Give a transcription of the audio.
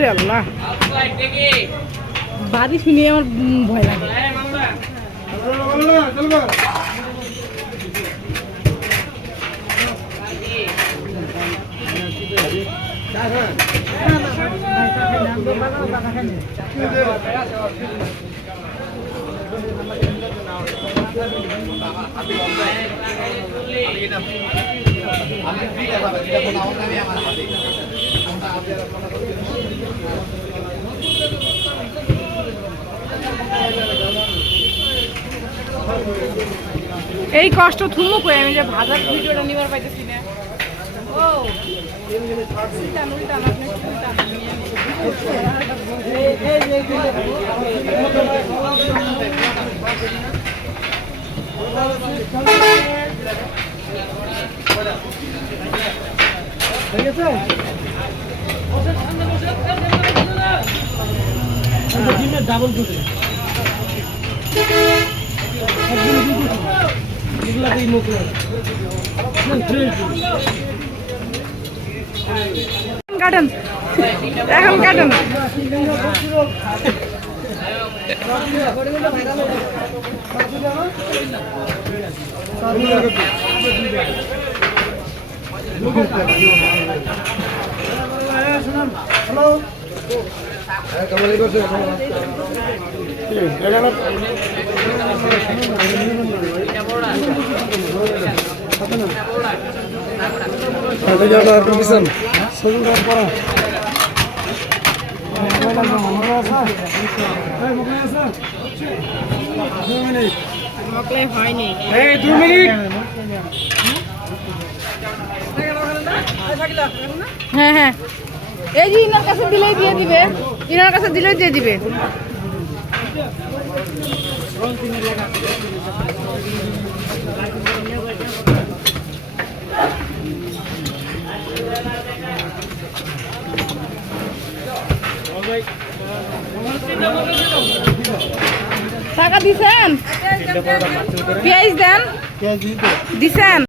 ওরে আল্লাহ বাড়ি শুনিয়ে আমার ভয় লাগে। এই কষ্ট থুমু কই আমি যে ভাজার ভিডিওটা নিবার পাইতেছি না। ও। ডাবল দুটো একদম দুটো কাটেন। এখন কাটেন। হ্যালো মকলাই হয়নি এই দুই মিনিট হ্যাঁ হ্যাঁ। এই যে ইনার কাছে দিলেই দিয়ে দিবে। ইনার কাছে দিলেই দিয়ে দিবে। টাকা দিছেন? পেঁয়াজ দেন? দিছেন?